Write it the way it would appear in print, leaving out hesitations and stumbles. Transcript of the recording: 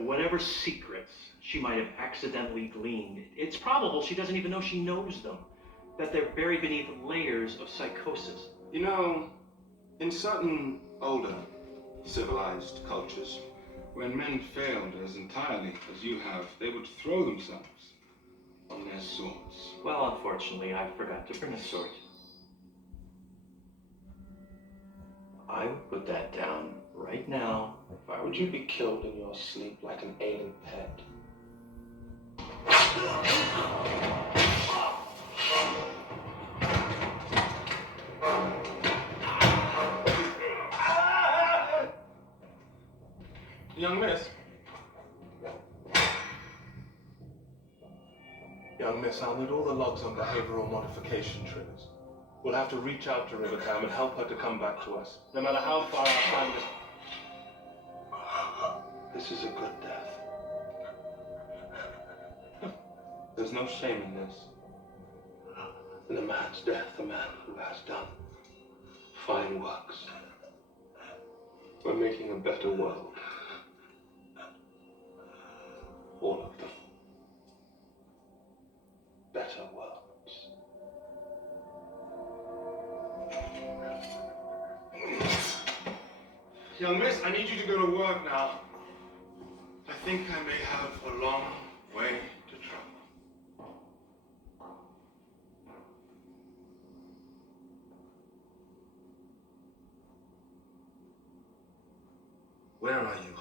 Whatever secrets she might have accidentally gleaned, it's probable she doesn't even know she knows them, that they're buried beneath layers of psychosis. You know, in certain older civilized cultures, when men failed as entirely as you have, they would throw themselves on their swords. Well, unfortunately, I forgot to bring a sword. I would put that down right now. Would you be killed in your sleep like an ailing pet? Young miss. Young miss, I'll need all the logs on behavioral modification triggers. We'll have to reach out to Rivertown and help her to come back to us, no matter how far our time is. This is a good death. There's no shame in this. In a man's death, a man who has done fine works. We're making a better world. All of them. Better worlds. Young miss, I need you to go to work now. I think I may have a long way to travel. Where are you?